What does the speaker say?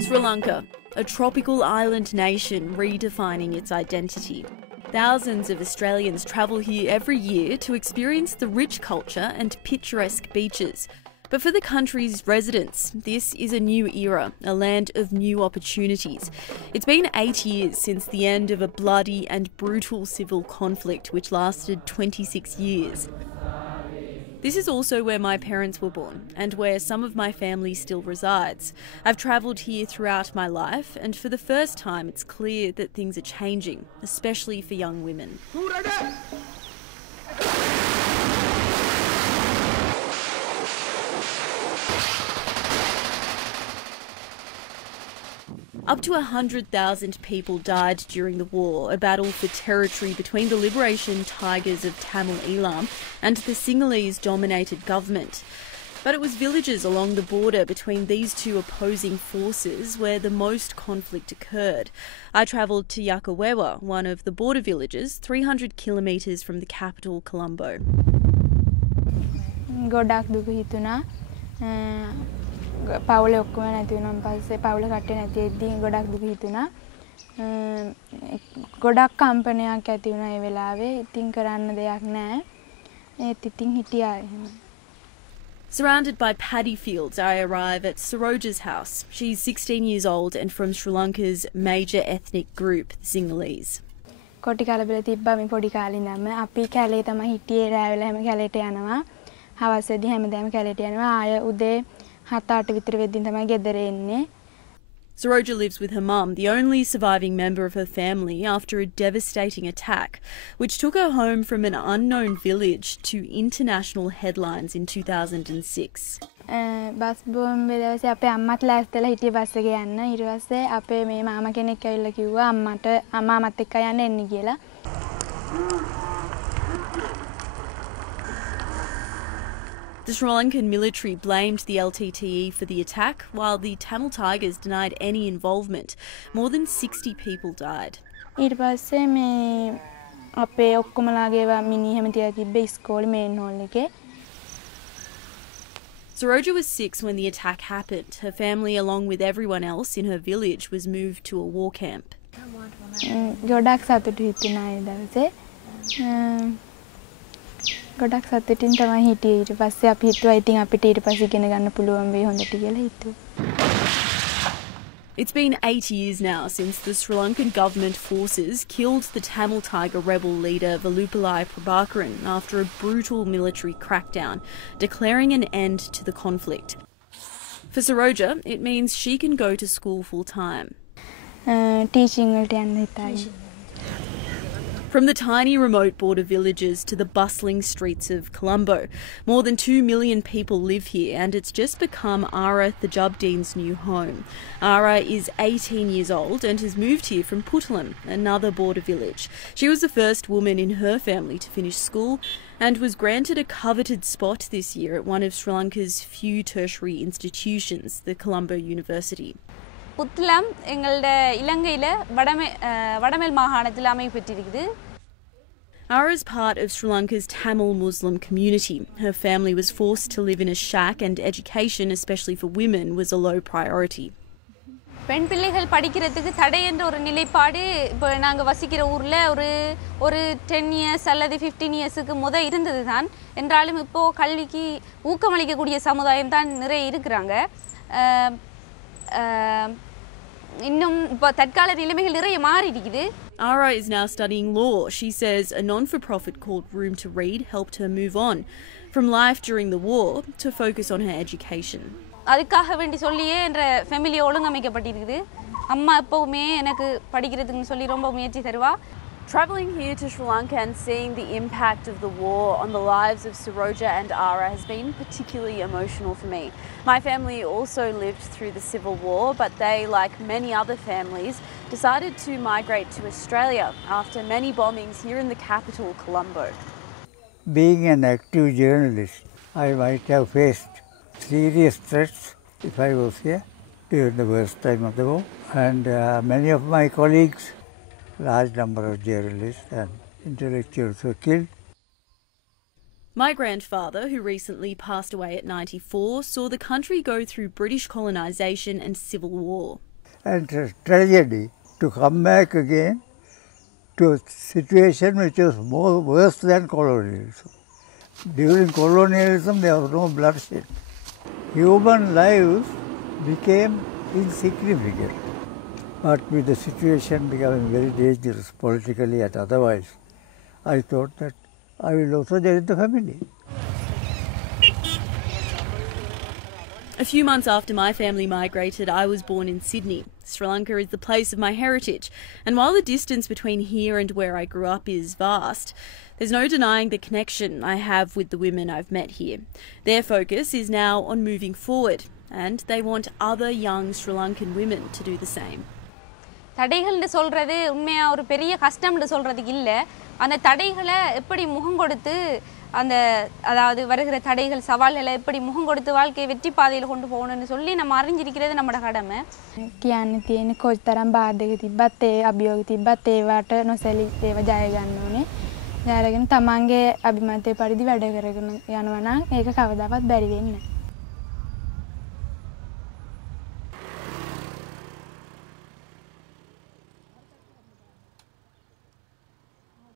Sri Lanka, a tropical island nation redefining its identity. Thousands of Australians travel here every year to experience the rich culture and picturesque beaches. But for the country's residents, this is a new era, a land of new opportunities. It's been 8 years since the end of a bloody and brutal civil conflict which lasted 26 years. This is also where my parents were born and where some of my family still resides. I've travelled here throughout my life, and for the first time it's clear that things are changing, especially for young women. Up to 100,000 people died during the war, a battle for territory between the Liberation Tigers of Tamil Eelam and the Sinhalese-dominated government. But it was villages along the border between these two opposing forces where the most conflict occurred. I travelled to Yakawewa, one of the border villages, 300 kilometres from the capital, Colombo. පවුල ඔක්කොම නැති වුණාන් පස්සේ පවුල කට්ටිය නැති වෙද්දී ගොඩක් දුක හිතුණා. ගොඩක් කම්පනයක් ඇති වුණා ඒ වෙලාවේ. ඉතින් කරන්න දෙයක් නැහැ. ඒත් ඉතින් හිටියා එහෙම. Surrounded by paddy fields, I arrive at Saroja's house. She's 16 years old and from Sri Lanka's major ethnic group, the Sinhalese. කොටි කාලෙබල තිබ්බා මේ පොඩි කාලේ ඉඳන්ම අපි කැලේ තමයි හිටියේ රැවල හැම කැලේට යනවා. හවසේදී හැමදාම කැලේට යනවා. ආය උදේ Saroja lives with her mum, the only surviving member of her family, after a devastating attack, which took her home from an unknown village to international headlines in 2006. Bus බෝම්බේ දවසේ අපේ අම්මත් ලෑස්තිලා හිටියේ බස් එකේ යන්න. ඊට පස්සේ අපේ මේ මාමා කෙනෙක් ඇවිල්ලා කිව්වා අම්මාමත් එක්ක යන්න එන්න කියලා. The Sri Lankan military blamed the LTTE for the attack, while the Tamil Tigers denied any involvement. More than 60 people died. ඊට පස්සේ මේ අපේ ඔක්කොමලාගේවා මිනිහෙම තියලා තිබ්බේ ඉස්කෝලේ මේන් හෝල් එකේ. Saroja was 6 when the attack happened. Her family, along with everyone else in her village, was moved to a war camp. ගොඩක් සතුටු හිතුණා ඒ දවසේ. ගොඩක් සතුටින් තමයි හිටියේ. ඊට පස්සේ අපි හිතුවා ඉතින් අපිට ඊට පස්සේ ඉගෙන ගන්න පුළුවන් වෙයි හොඳට කියලා හිතුවා. It's been 8 years now since the Sri Lankan government forces killed the Tamil Tiger rebel leader Velupillai Prabhakaran after a brutal military crackdown, declaring an end to the conflict. For Saroja, it means she can go to school full-time. Teaching වලට යන්න හිතයි. From the tiny remote border villages to the bustling streets of Colombo, more than 2 million people live here, and it's just become Ara Thajabdeen's new home. Ara is 18 years old and has moved here from Puttalam, another border village. She was the first woman in her family to finish school and was granted a coveted spot this year at one of Sri Lanka's few tertiary institutions, the Colombo University. Puttalam எங்களோட இலங்கையில வடமேல் மாகாணத்தில் அமையப்பட்டிருக்குது. Ara is part of Sri Lanka's Tamil Muslim community. Her family was forced to live in a shack and education, especially for women, was a low priority. பெண் பிள்ளைகள் படிக்கிறதுக்கு தடை என்ற ஒரு நிலைப்பாடு இப்போ நாங்க வசிக்கிற ஊர்ல ஒரு 10 years அல்லது 15 yearsக்கு முத இருந்தது தான். என்றாலும் இப்போ கல்விக்கு ஊக்கமளிக்கக்கூடிய சமுதாயம் தான் நிறைய இருக்குறாங்க. Ara is now studying law. She says a non-for-profit called Room to Read helped her move on from life during the war to focus on her education. அதுக்காக வேண்டி சொல்லியே என்ற ஃபேமிலி ஒழுங்கமைக்கப்பட்டிருக்குது. அம்மா எப்பவுமே எனக்கு படிக்கிறதுக்கு சொல்லி ரொம்ப முயற்சி தருவா. Travelling here to Sri Lanka and seeing the impact of the war on the lives of Saroja and Ara has been particularly emotional for me. My family also lived through the Civil War, but they, like many other families, decided to migrate to Australia after many bombings here in the capital, Colombo. Being an active journalist, I might have faced serious threats if I was here during the worst time of the war. And many of my colleagues, large number of journalists and intellectuals were killed. My grandfather, who recently passed away at 94, saw the country go through British colonisation and civil war. And tragedy to come back again to a situation which was worse than colonialism. During colonialism, there was no bloodshed. Human lives became insignificant. But with the situation becoming very dangerous politically and otherwise, I thought that I will also join the family. A few months after my family migrated, I was born in Sydney. Sri Lanka is the place of my heritage, and while the distance between here and where I grew up is vast, there's no denying the connection I have with the women I've met here. Their focus is now on moving forward, and they want other young Sri Lankan women to do the same. தடைகள்னு சொல்கிறது உண்மையாக ஒரு பெரிய கஷ்டம்னு சொல்கிறதுக்கு இல்லை. அந்த தடைகளை எப்படி முகம் கொடுத்து அதாவது வருகிற தடைகள் சவால்களை எப்படி முகம் கொடுத்து வாழ்க்கையை வெற்றி பாதையில் கொண்டு போகணும்னு சொல்லி நம்ம அறிஞ்சிருக்கிறது நம்மளோட கடமை. කියන්න තියෙන කොච්තරම් බාධක තිබ්බත් ඒ අභියෝග තිබ්බත් ඒවට නොසැලී ඒව ජය ගන්න ඕනේ. ජයගෙන තමන්ගේ අභිමතය පරිදි වැඩ කරගෙන යනවා නම් ඒක කවදාවත් බැරි වෙන්නේ නැහැ.